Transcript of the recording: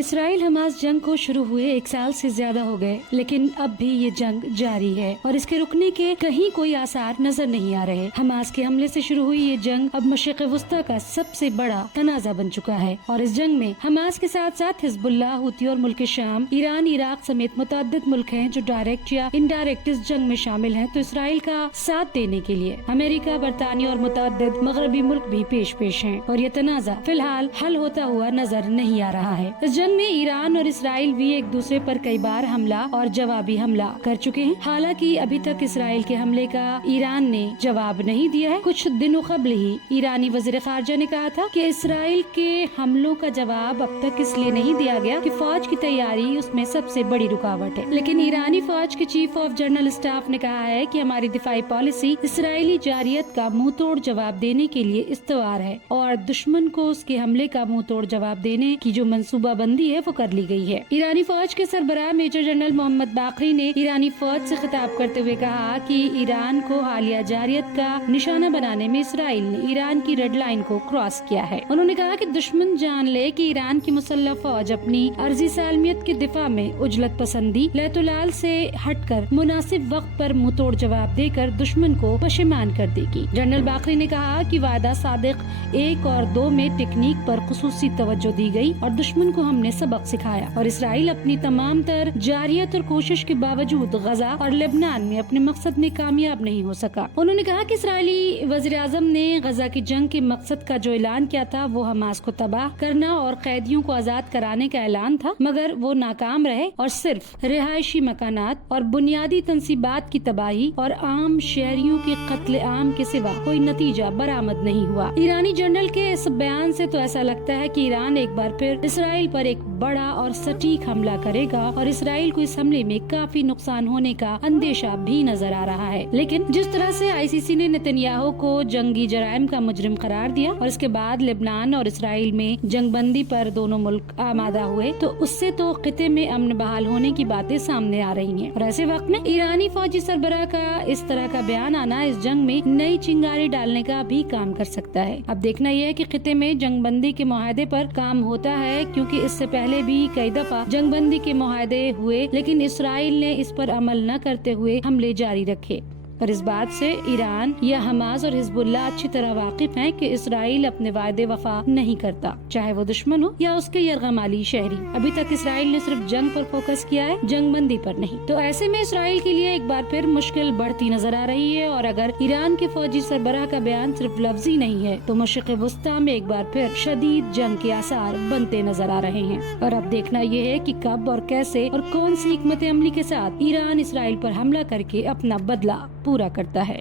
اسرائیل Hamas جنگ کو شروع ہوئے 1 سال سے زیادہ ہو گئے، لیکن اب بھی یہ جنگ جاری ہے اور اس کے رکنے کے کہیں کوئی آثار نظر نہیں آ رہے۔ حماس کے حملے سے شروع ہوئی یہ جنگ اب مشرق وسطی کا سب سے بڑا تنازع بن چکا ہے، اور اس جنگ میں حماس کے ساتھ ساتھ حزب اللہ، ہوتی اور ملک شام، ایران، عراق سمیت متعدد ملک ہیں جو ڈائریکٹ یا انڈائریکٹ اس جنگ میں شامل ہیں۔ تو اسرائیل کا ساتھ دینے کے لیے امریکہ، برطانیہ اور متعدد مغربی ملک بھی پیش ہیں، اور یہ تنازع فی الحال حل ہوتا ہوا نظر نہیں آ رہا ہے۔ اس جنگ میں ایران اور اسرائیل بھی ایک دوسرے پر کئی بار حملہ اور جوابی حملہ کر چکے ہیں، حالانکہ ابھی تک اسرائیل کے حملے کا ایران نے جواب نہیں دیا ہے۔ کچھ دنوں قبل ہی ایرانی وزیر خارجہ نے کہا تھا کہ اسرائیل کے حملوں کا جواب اب تک اس لیے نہیں دیا گیا کہ فوج کی تیاری اس میں سب سے بڑی رکاوٹ ہے، لیکن ایرانی فوج کے چیف آف جنرل اسٹاف نے کہا ہے کہ ہماری دفاعی پالیسی اسرائیلی جارحیت کا منہ توڑ جواب دینے کے لیے استوار ہے، اور دشمن کو اس کے حملے کا منہ توڑ جواب دینے کی جو منصوبہ بندی ہے وہ کر لی گئی ہے۔ ایرانی فوج کے سربراہ میجر جنرل محمد باقری نے ایرانی فوج سے خطاب کرتے ہوئے کہا کہ ایران کو حالیہ جارحیت کا نشانہ بنانے میں اسرائیل نے ایران کی ریڈ لائن کو کراس کیا ہے۔ انہوں نے کہا کہ دشمن جان لے کہ ایران کی مسلح فوج اپنی عرضی سالمیت کے دفاع میں عجلت پسندی لہت و لال سے ہٹ کر مناسب وقت پر منہ توڑ جواب دے کر دشمن کو پشیمان کر دے گی۔ جنرل باقری نے کہا کہ وعدہ صادق 1 اور 2 میں ٹیکنیک پر خصوصی توجہ دی گئی اور دشمن کو ہم نے سبق سکھایا، اور اسرائیل اپنی تمام تر جارحیت اور کوشش کے باوجود غزہ اور لبنان میں اپنے مقصد میں کامیاب نہیں ہو سکا۔ انہوں نے کہا کہ اسرائیلی وزیر اعظم نے غزہ کی جنگ کے مقصد کا جو اعلان کیا تھا وہ حماس کو تباہ کرنا اور قیدیوں کو آزاد کرانے کا اعلان تھا، مگر وہ ناکام رہے اور صرف رہائشی مکانات اور بنیادی تنصیبات کی تباہی اور عام شہریوں کے قتل عام کے سوا کوئی نتیجہ برآمد نہیں ہوا۔ ایرانی جنرل کے اس بیان سے تو ایسا لگتا ہے کہ ایران ایک بار پھر اسرائیل پر ایک بڑا اور سٹیک حملہ کرے گا، اور اسرائیل کو اس حملے میں کافی نقصان ہونے کا اندیشہ بھی نظر آ رہا ہے۔ لیکن جس طرح سے ICC نے نتنیاہو کو جنگی جرائم کا مجرم قرار دیا اور اس کے بعد لبنان اور اسرائیل میں جنگ بندی پر دونوں ملک آمادہ ہوئے، تو اس سے تو خطے میں امن بحال ہونے کی باتیں سامنے آ رہی ہیں، اور ایسے وقت میں ایرانی فوجی سربراہ کا اس طرح کا بیان آنا اس جنگ میں نئی چنگاری ڈالنے کا بھی کام کر سکتا ہے۔ اب دیکھنا یہ ہے کہ خطے میں جنگ بندی کے معاہدے پر کام ہوتا ہے، کیونکہ اس سے پہلے بھی کئی دفعہ جنگ بندی کے معاہدے ہوئے لیکن اسرائیل نے اس پر عمل نہ کرتے ہوئے حملے جاری رکھے، اور اس بات سے ایران یا حماس اور حزب اللہ اچھی طرح واقف ہیں کہ اسرائیل اپنے وعدے وفا نہیں کرتا، چاہے وہ دشمن ہو یا اس کے یرغمالی شہری۔ ابھی تک اسرائیل نے صرف جنگ پر فوکس کیا ہے، جنگ بندی پر نہیں۔ تو ایسے میں اسرائیل کے لیے ایک بار پھر مشکل بڑھتی نظر آ رہی ہے، اور اگر ایران کے فوجی سربراہ کا بیان صرف لفظی نہیں ہے تو مشرق وسطی میں ایک بار پھر شدید جنگ کے آثار بنتے نظر آ رہے ہیں۔ اور اب دیکھنا یہ ہے کہ کب اور کیسے اور کون سی حکمت عملی کے ساتھ ایران اسرائیل پر حملہ کر کے اپنا بدلہ پورا کرتا ہے۔